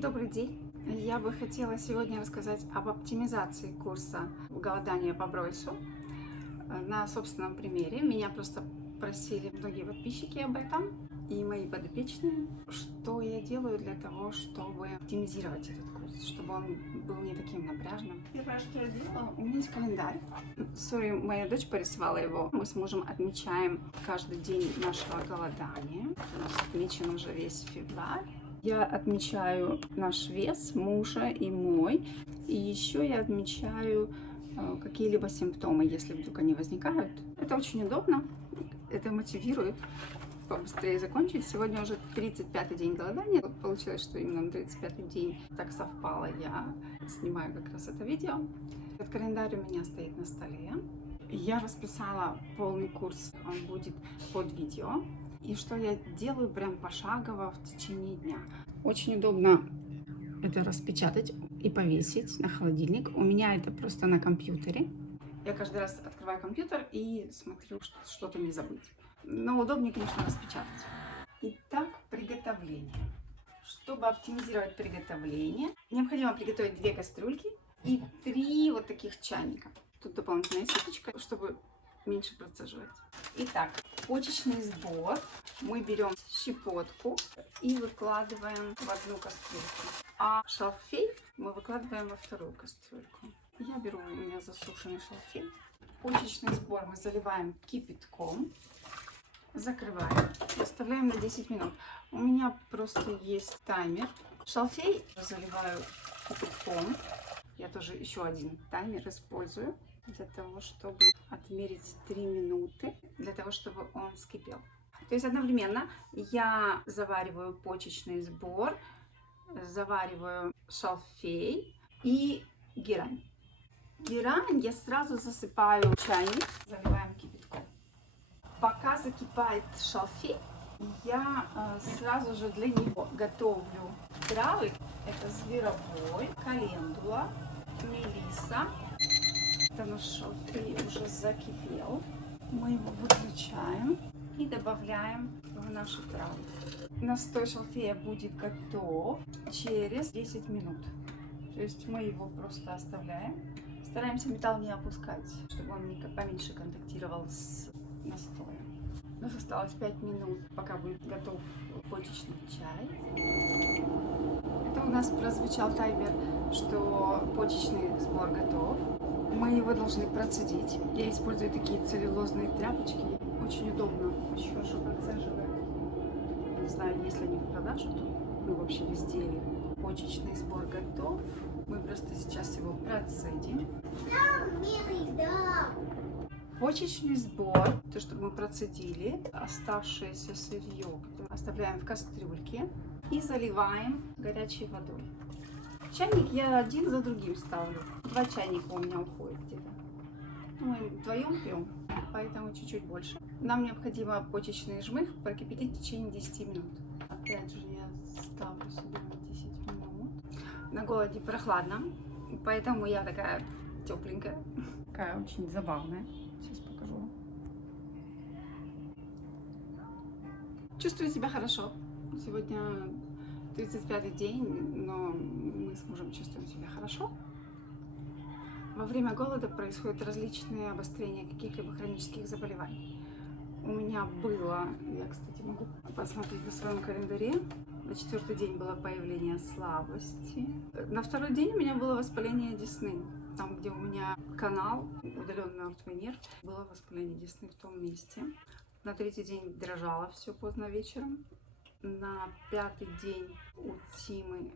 Добрый день! Я бы хотела сегодня рассказать об оптимизации курса «Голодание по Бройсу» на собственном примере. Меня просто просили многие подписчики об этом и мои подопечные, что я делаю для того, чтобы оптимизировать этот курс, чтобы он был не таким напряжным. Первое, что я делала, у меня есть календарь. Моя дочь порисовала его. Мы с мужем отмечаем каждый день нашего голодания. У нас отмечен уже весь февраль. Я отмечаю наш вес, мужа и мой. И еще я отмечаю какие-либо симптомы, если вдруг они возникают. Это очень удобно, это мотивирует побыстрее закончить. Сегодня уже 35-й день голодания. Получилось, что именно на 35-й день так совпало. Я снимаю как раз это видео. Этот календарь у меня стоит на столе. Я расписала полный курс, он будет под видео. И что я делаю прям пошагово в течение дня. Очень удобно это распечатать и повесить на холодильник. У меня это просто на компьютере. Я каждый раз открываю компьютер и смотрю, что-то не забыть. Но удобнее, конечно, распечатать. Итак, приготовление. Чтобы оптимизировать приготовление, необходимо приготовить 2 кастрюльки и 3 вот таких чайника. Тут дополнительная сеточка, чтобы меньше процеживать. Итак, почечный сбор. Мы берем щепотку и выкладываем в одну кастрюльку. А шалфей мы выкладываем во вторую кастрюльку. Я беру у меня засушенный шалфей. Почечный сбор мы заливаем кипятком. Закрываем и оставляем на 10 минут. У меня просто есть таймер. Шалфей заливаю кипятком. Я тоже еще один таймер использую для того, чтобы отмерить 3 минуты, для того, чтобы он вскипел. То есть одновременно я завариваю почечный сбор, завариваю шалфей и герань. Герань я сразу засыпаю в чайник, заливаем кипятком. Пока закипает шалфей, я сразу же для него готовлю травы. Это зверобой, календула, мелисса. Это наш шалфей уже закипел. Мы его выключаем и добавляем в наши травы. Настой шалфея будет готов через 10 минут. То есть мы его просто оставляем. Стараемся металл не опускать, чтобы он поменьше контактировал с настоем. У нас осталось 5 минут, пока будет готов почечный чай. Это у нас прозвучал таймер, что почечный сбор готов. Мы его должны процедить. Я использую такие целлюлозные тряпочки. Очень удобно, очень хорошо процеживает. Не знаю, если они в продаже, то вообще везде. Почечный сбор готов. Мы просто сейчас его процедим. Почечный сбор, то, что мы процедили, оставшееся сырье оставляем в кастрюльке и заливаем горячей водой. Чайник я один за другим ставлю. 2 чайника у меня уходит где-то. Мы вдвоем пьем, поэтому чуть-чуть больше. Нам необходимо почечный жмых прокипятить в течение 10 минут. Опять же я ставлю себе на 10 минут. На голоде прохладно, поэтому я такая тепленькая. Такая очень забавная. Сейчас покажу. Чувствую себя хорошо. Сегодня 35-й день, но мы с мужем чувствуем себя хорошо. Во время голода происходят различные обострения каких-либо хронических заболеваний. У меня было, я, кстати, могу посмотреть на своем календаре, на 4-й день было появление слабости. На 2-й день у меня было воспаление десны. Там, где у меня канал, удаленный мертвый нерв, было воспаление десны в том месте. На 3-й день дрожало все поздно вечером. На 5-й день у Тимы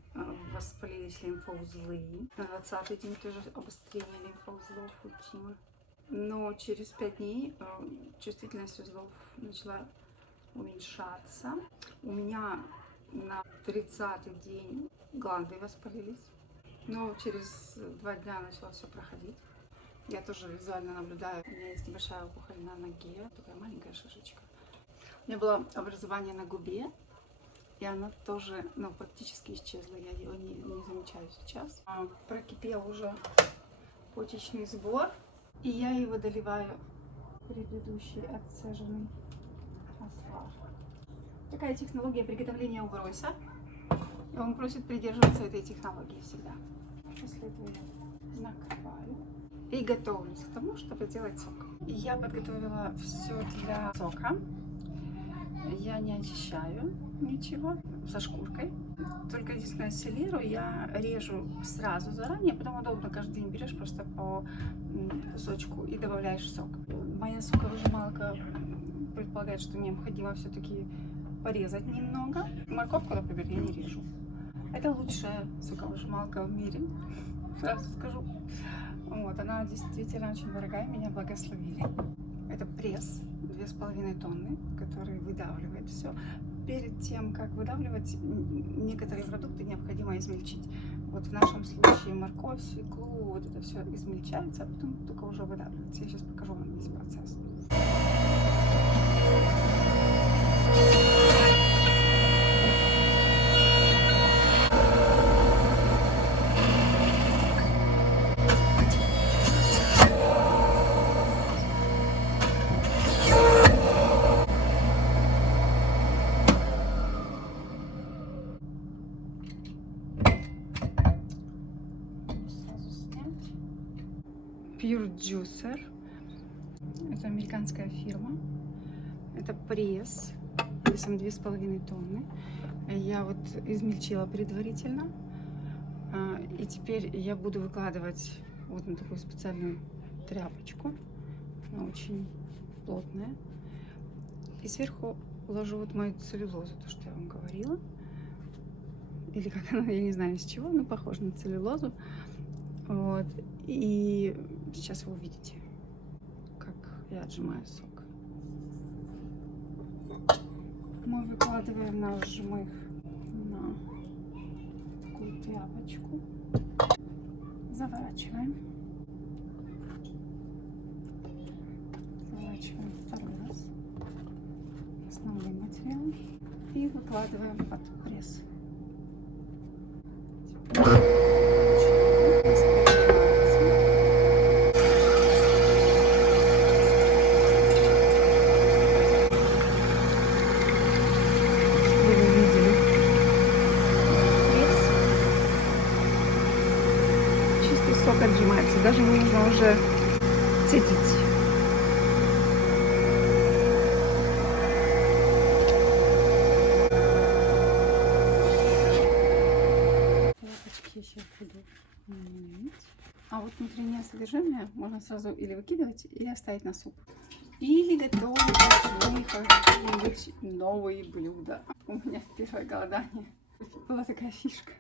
воспалились лимфоузлы. На 20-й день тоже обострение лимфоузлов у Тимы. Но через 5 дней чувствительность узлов начала уменьшаться. У меня на 30-й день гланды воспалились. Но через 2 дня начало все проходить. Я тоже визуально наблюдаю. У меня есть небольшая опухоль на ноге, такая маленькая шишечка. У меня было образование на губе. И она тоже, практически исчезла, я его не замечаю сейчас. Прокипел уже почечный сбор, и я его доливаю в предыдущий отцеженный отвар. Такая технология приготовления у Бройса. И он просит придерживаться этой технологии всегда. После этого я накрываю и готовлюсь к тому, чтобы сделать сок. Я подготовила все для сока. Я не очищаю ничего со шкуркой. Только единственное, селеру я режу сразу заранее, потом удобно каждый день берешь просто по кусочку и добавляешь в сок. Моя соковыжималка предполагает, что необходимо все-таки порезать немного. Морковку, например, я не режу. Это лучшая соковыжималка в мире, сразу скажу. Вот, она действительно очень дорогая, меня благословили. Это пресс 2,5 тонны, который выдавливает все. Перед тем, как выдавливать, некоторые продукты необходимо измельчить. Вот в нашем случае морковь, свеклу, вот это все измельчается, а потом только уже выдавливается. Я сейчас покажу вам весь процесс. Pure Juicer. Это американская фирма. Это пресс весом 2,5 тонны. Я вот измельчила предварительно. И теперь я буду выкладывать вот на такую специальную тряпочку. Она очень плотная. И сверху ложу вот мою целлюлозу, то, что я вам говорила. Или как она, я не знаю из чего, но похоже на целлюлозу. Вот. И сейчас вы увидите, как я отжимаю сок. Мы выкладываем наш жмых на такую тряпочку. Заворачиваем. Заворачиваем второй раз. Основной материал. И выкладываем под пресс. Сок отжимается, даже не нужно уже цедить. Тряпочки сейчас буду мыть. А вот внутреннее содержимое можно сразу или выкидывать, или оставить на суп. Или готовить какие-нибудь новые блюда. У меня первое голодание. Была такая фишка.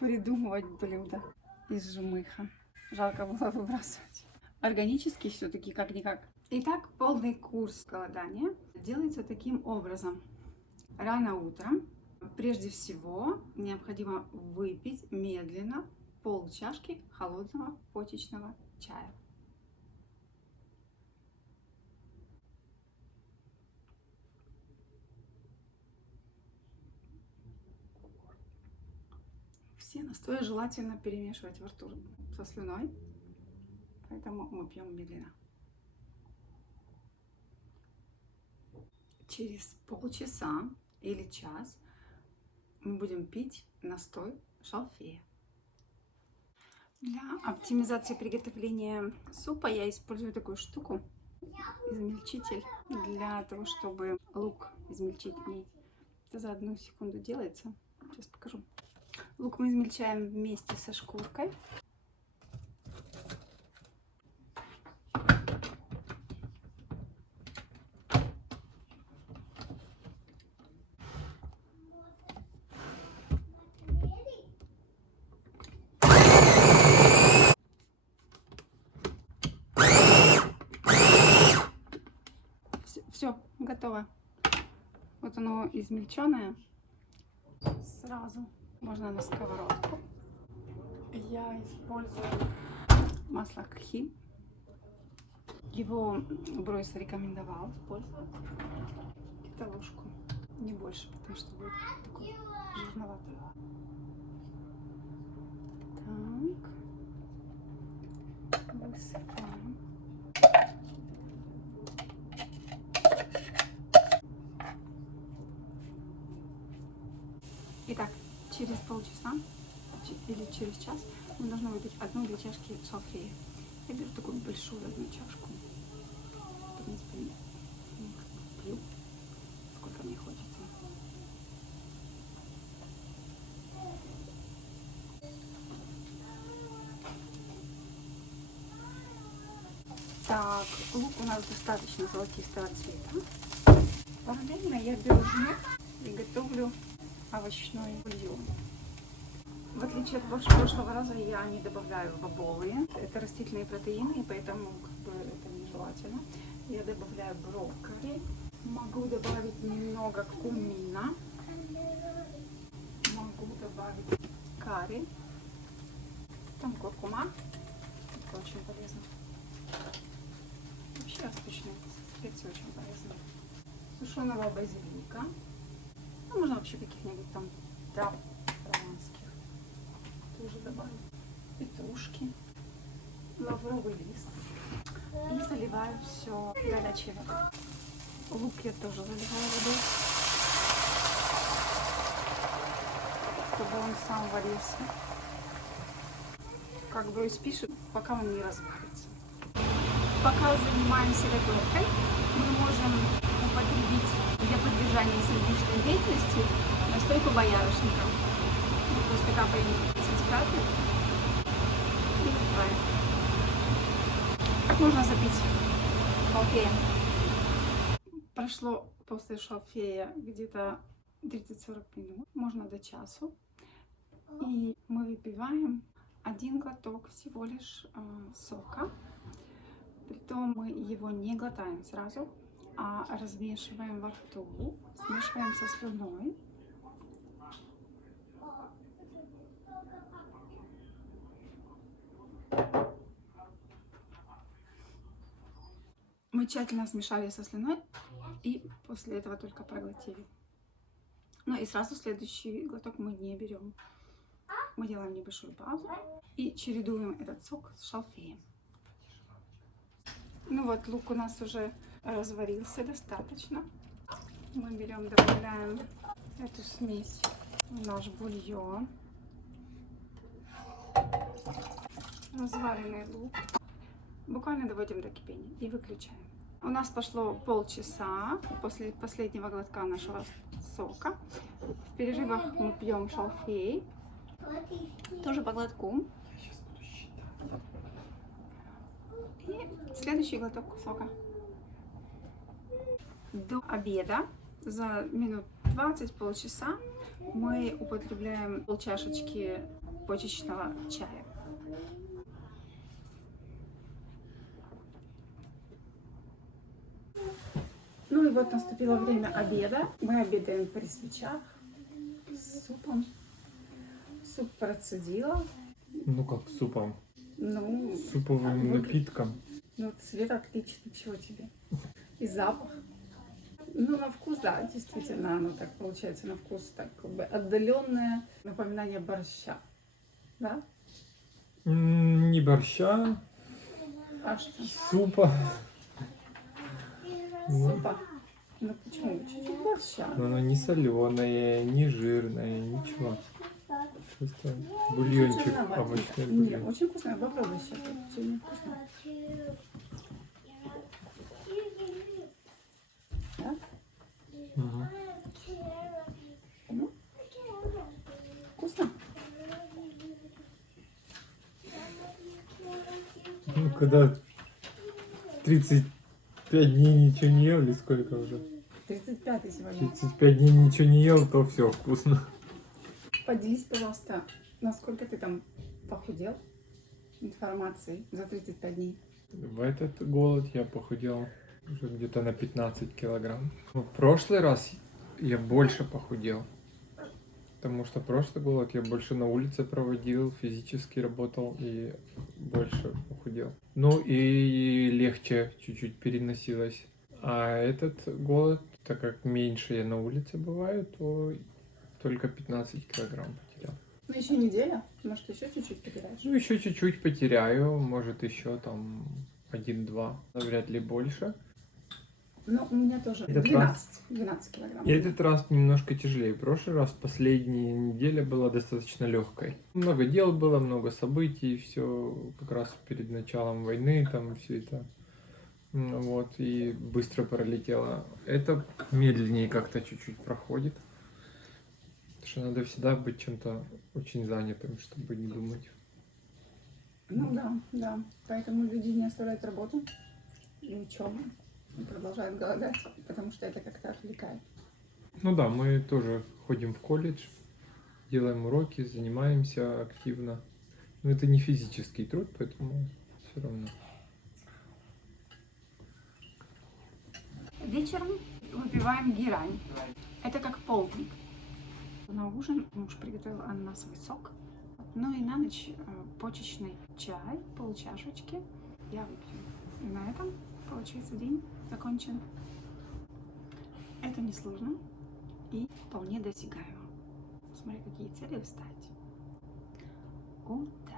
Придумывать блюда из жмыха. Жалко было выбрасывать. Органический все-таки как-никак. Итак, полный курс голодания делается таким образом. Рано утром, прежде всего, необходимо выпить медленно полчашки холодного почечного чая. Все настои желательно перемешивать во рту со слюной, поэтому мы пьем медленно. Через полчаса или час мы будем пить настой шалфея. Для оптимизации приготовления супа я использую такую штуку, измельчитель, для того, чтобы лук измельчить. Это за 1 секунду делается. Сейчас покажу. Лук мы измельчаем вместе со шкуркой. Все, готово. Вот оно измельченное. Сразу можно на сковородку. Я использую масло кхи. Его Бройс рекомендовал использовать. Это ложку, не больше, потому что будет такой жирноватый. Так, высыпаем. Итак, Через полчаса или через час мы должны выпить 1-2 чашки шалфея. Я беру такую большую 1 чашку. В принципе, пью, сколько мне хочется. Так, лук у нас достаточно золотистого цвета. Параллельно я беру жмых и готовлю овощной бульон. В отличие от прошлого раза я не добавляю бобовые. Это растительные протеины, и поэтому это нежелательно. Я добавляю брокколи. Могу добавить немного кумина. Могу добавить карри. Там куркума. Это очень полезно. Вообще восточные специи очень полезны. Сушеного базилика. Ну, можно вообще каких-нибудь там трав прованских тоже добавить. Петрушки. Лавровый лист. И заливаю все горячей водой. Лук я тоже заливаю водой, чтобы он сам варился. Как Бройс пишет, пока он не разварится. Пока занимаемся готовкой, мы можем употребить для поддержания сердечной деятельности настойку боярышника. Мы просто капаем 30 капель и выпиваем. Можно запить шалфеем. Прошло после шалфея где-то 30-40 минут, можно до часу. И мы выпиваем 1 глоток всего лишь сока. Притом мы его не глотаем сразу, а размешиваем во рту, смешиваем со слюной. Мы тщательно смешали со слюной и после этого только проглотили. Ну и сразу следующий глоток мы не берем. Мы делаем небольшую паузу и чередуем этот сок с шалфеем. Ну вот, лук у нас уже разварился достаточно. Мы берем, добавляем эту смесь в наш бульон. Разваренный лук. Буквально доводим до кипения и выключаем. У нас пошло полчаса после последнего глотка нашего сока. В перерывах мы пьем шалфей. Тоже по глотку. И следующий глоток сока. До обеда за минут 20, полчаса мы употребляем полчашечки почечного чая. Ну и вот наступило время обеда. Мы обедаем при свечах с супом. Суп процедила. Ну как супом? Ну, Суповым напитком. Ну, цвет отличный, чего тебе. И запах. Ну, на вкус, да, действительно, оно так получается, на вкус так как бы отдаленное напоминание борща. Да? Не борща, А что? супа. Супа? Ну почему? Чуть-чуть борща. Но оно не соленое, не жирное, ничего. Просто бульончик овощной Нет, бульон. очень вкусно. Попробуй сейчас. Это сегодня вкусно. Да? Угу. Ну, вкусно? Ну, когда 35 дней ничего не ел, или сколько уже? 35 сегодня. 35 дней ничего не ел, то все вкусно. Поделись, пожалуйста, насколько ты там похудел информацией за 35 дней. В этот голод я похудел уже где-то на 15 килограмм. Но в прошлый раз я больше похудел. Потому что прошлый голод я больше на улице проводил, физически работал и больше похудел. Ну и легче чуть-чуть переносилось. А этот голод, так как меньше я на улице бываю, то только 15 килограмм потерял. Ну еще неделя, может еще чуть-чуть потеряешь. Ну еще чуть-чуть потеряю, может еще там 1-2, но вряд ли больше. Ну, у меня тоже Этот 12 килограмм. И этот раз немножко тяжелее. В прошлый раз последняя неделя была достаточно легкой. Много дел было, много событий, все как раз перед началом войны, там все это. Вот, и быстро пролетело. Это медленнее как-то чуть-чуть проходит. Потому что надо всегда быть чем-то очень занятым, чтобы не думать. Ну да, да. Поэтому люди не оставляют работу и учебу. И продолжают голодать, потому что это как-то отвлекает. Ну да, мы тоже ходим в колледж, делаем уроки, занимаемся активно. Но это не физический труд, поэтому все равно. Вечером выпиваем герань. Это как полдник. На ужин муж приготовил ананасовый сок. Ну и на ночь почечный чай, полчашечки. Я выпью. И на этом, получается, день закончен. Это несложно и вполне досягаемо. Смотри, какие цели ставить. Утро.